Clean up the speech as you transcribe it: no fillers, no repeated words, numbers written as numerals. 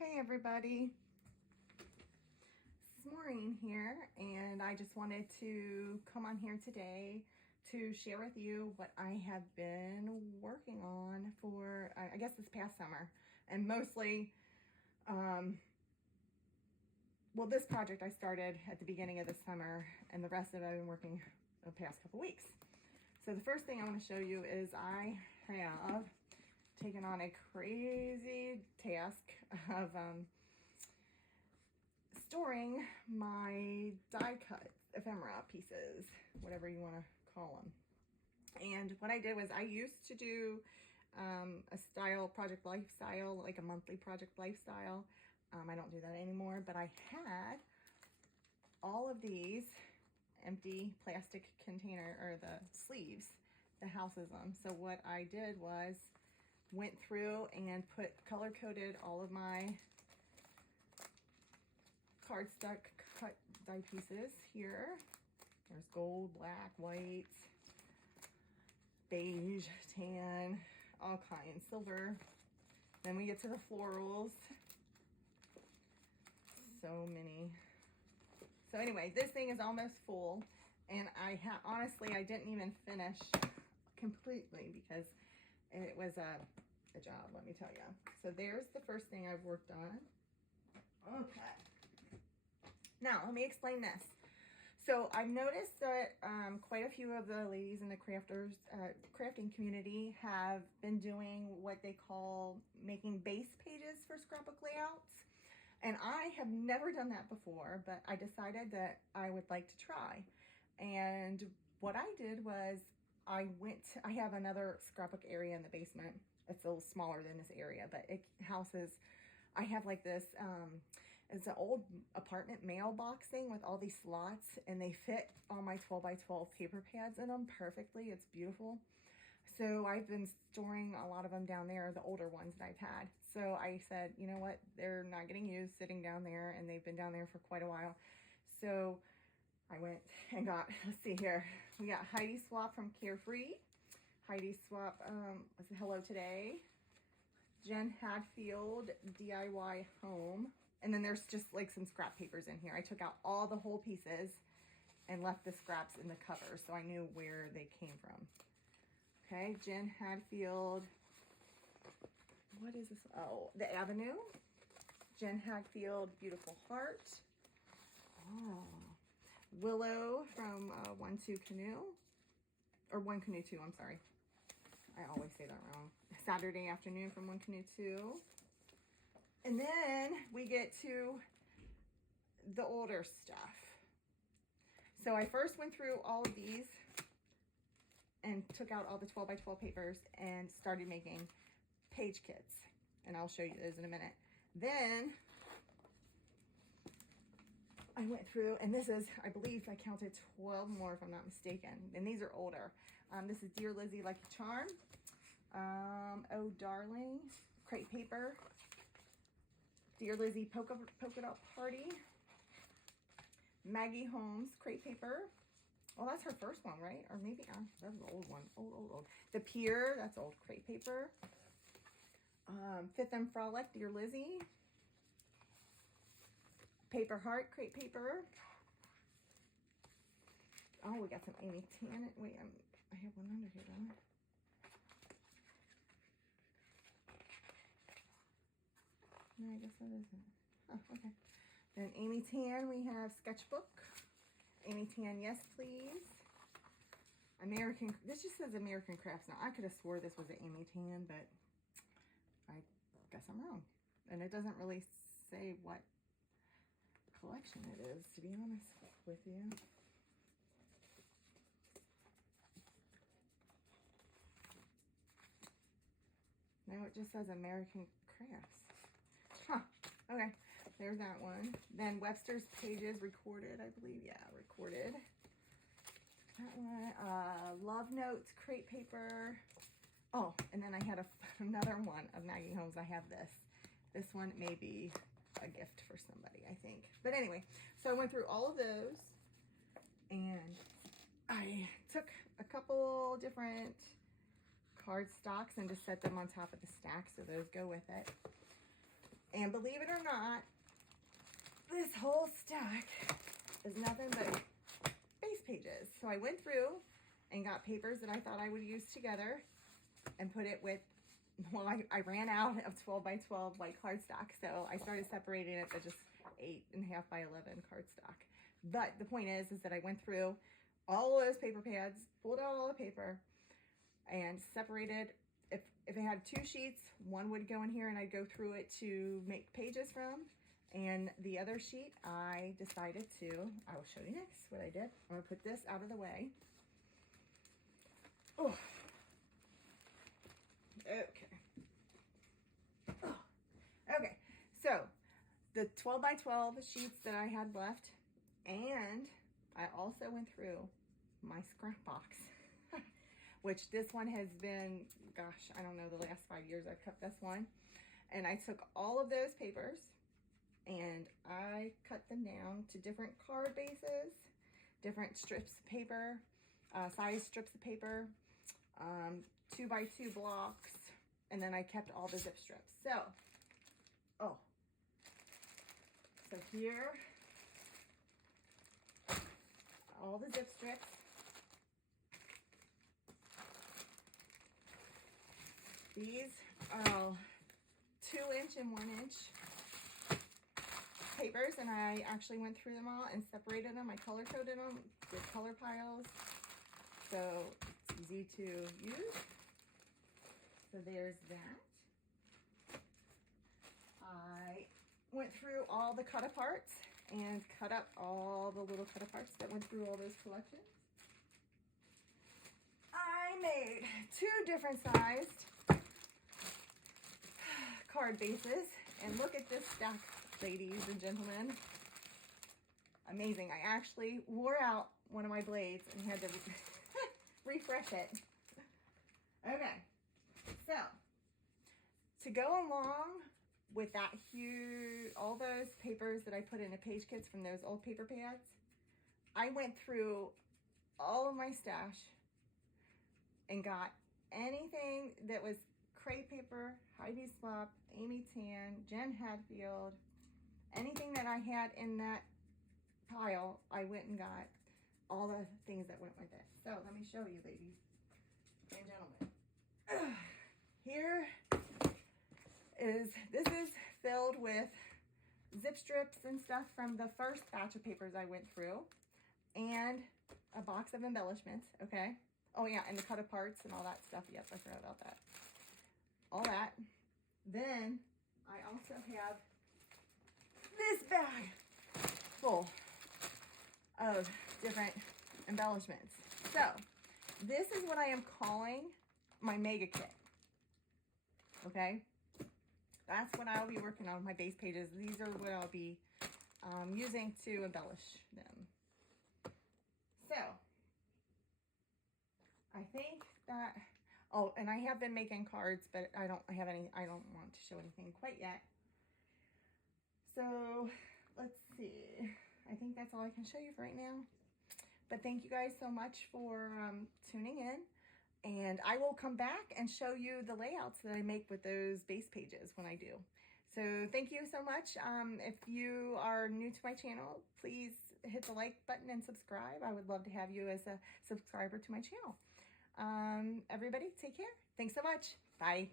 Hey everybody, this is Maureen here, and I just wanted to come on here today to share with you what I have been working on for, I guess, this past summer. And mostly, this project I started at the beginning of the summer, and the rest of it I've been working the past couple weeks. So the first thing I want to show you is I have taken on a crazy task of storing my die cut ephemera pieces, whatever you want to call them. And what I did was I used to do a style, project lifestyle, like a monthly project lifestyle. I don't do that anymore, but I had all of these empty plastic container, or the sleeves that houses them. So what I did was went through and color coded all of my cardstock cut die pieces here. There's gold, black, white, beige, tan, all kinds, silver. Then we get to the florals. So many. So anyway, this thing is almost full, and honestly, I didn't even finish completely because it was a job, let me tell you. So there's the first thing I've worked on. Okay. Now, let me explain this. So I've noticed that quite a few of the ladies in the crafting community have been doing what they call making base pages for scrapbook layouts. And I have never done that before, but I decided that I would like to try. And what I did was I have another scrapbook area in the basement. It's a little smaller than this area, but it houses, I have like this, it's an old apartment mailbox thing with all these slots, and they fit all my 12 by 12 paper pads in them perfectly. It's beautiful. So I've been storing a lot of them down there, the older ones that I've had. So I said, you know what, they're not getting used sitting down there, and they've been down there for quite a while. So I went and got, let's see here, we got Heidi Swap from Carefree. Heidi Swap was Hello Today. Jen Hadfield, DIY Home. And then there's just like some scrap papers in here. I took out all the whole pieces and left the scraps in the cover, so I knew where they came from. Okay, Jen Hadfield. What is this? Oh, The Avenue. Jen Hadfield, Beautiful Heart. Oh, Willow from One Canoe 2, I'm sorry. I always say that wrong. Saturday Afternoon from One Canoe 2. And then we get to the older stuff. So I first went through all of these and took out all the 12 by 12 papers and started making page kits. And I'll show you those in a minute. Then I went through, and this is, I believe I counted 12 more if I'm not mistaken. And these are older. This is Dear Lizzie, Lucky Charm. Oh Darling, crepe paper. Dear Lizzie, Polka Dot Party. Maggie Holmes, crepe paper. Well, that's her first one, right? Or maybe, that's an old one. Old. The Pier, that's old crepe paper. Fifth and Frolic, Dear Lizzie. Paper Heart, crepe paper. Oh, we got some Amy Tan. Wait, I have one under here, don't I? No, I guess that isn't. Oh, okay. Then Amy Tan, we have Sketchbook. Amy Tan, Yes Please. This just says American Crafts. Now, I could have swore this was an Amy Tan, but I guess I'm wrong. And it doesn't really say what collection it is, to be honest with you. No, it just says American Crafts. Huh. Okay. There's that one. Then Webster's Pages, Recorded, I believe. Yeah, Recorded. That one. Love Notes, crepe paper. Oh, and then I had another one of Maggie Holmes. I have this. This one may be a gift for somebody, I think. But anyway, so I went through all of those, and I took a couple different card stocks and just set them on top of the stack, so those go with it. And believe it or not, this whole stack is nothing but base pages. So I went through and got papers that I thought I would use together and put it with, well, I ran out of 12 by 12 white cardstock. So I started separating it to just 8.5 by 11 cardstock. But the point is that I went through all of those paper pads, pulled out all the paper, and separated. If I had 2 sheets, one would go in here and I'd go through it to make pages from. And the other sheet, I decided to, I will show you next what I did. I'm gonna put this out of the way. Oh. Okay. Oh. Okay, so the 12 by 12 sheets that I had left, and I also went through my scrap box, which this one has been, gosh, I don't know, the last 5 years I've kept this one. And I took all of those papers and I cut them down to different card bases, different strips of paper, size strips of paper, 2 by 2 blocks, and then I kept all the zip strips. So here, all the zip strips. These are all 2-inch and 1-inch papers, and I actually went through them all and separated them. I color coded them, did color piles, so it's easy to use. So there's that. I went through all the cut aparts and cut up all the little cut aparts that went through all those collections. I made 2 different sized card bases, and look at this stack, ladies and gentlemen. Amazing. I actually wore out one of my blades and had to refresh it. Okay, so to go along with that huge, all those papers that I put into page kits from those old paper pads, I went through all of my stash and got anything that was crepe paper, Heidi Slop, Amy Tan, Jen Hadfield, anything that I had in that pile, I went and got all the things that went with it. So let me show you, ladies and gentlemen. This is filled with zip strips and stuff from the first batch of papers I went through, and a box of embellishments, okay? Oh yeah, and the cut aparts and all that stuff. Yep, I forgot about that. All that. Then I also have this bag full of different embellishments. So this is what I am calling my mega kit. Okay, that's what I'll be working on, my base pages. These are what I'll be using to embellish them. So I think that, oh, and I have been making cards, but I don't want to show anything quite yet. So let's see. I think that's all I can show you for right now. But thank you guys so much for tuning in. And I will come back and show you the layouts that I make with those base pages when I do. So thank you so much. If you are new to my channel, please hit the like button and subscribe. I would love to have you as a subscriber to my channel. Everybody, take care. Thanks so much. Bye.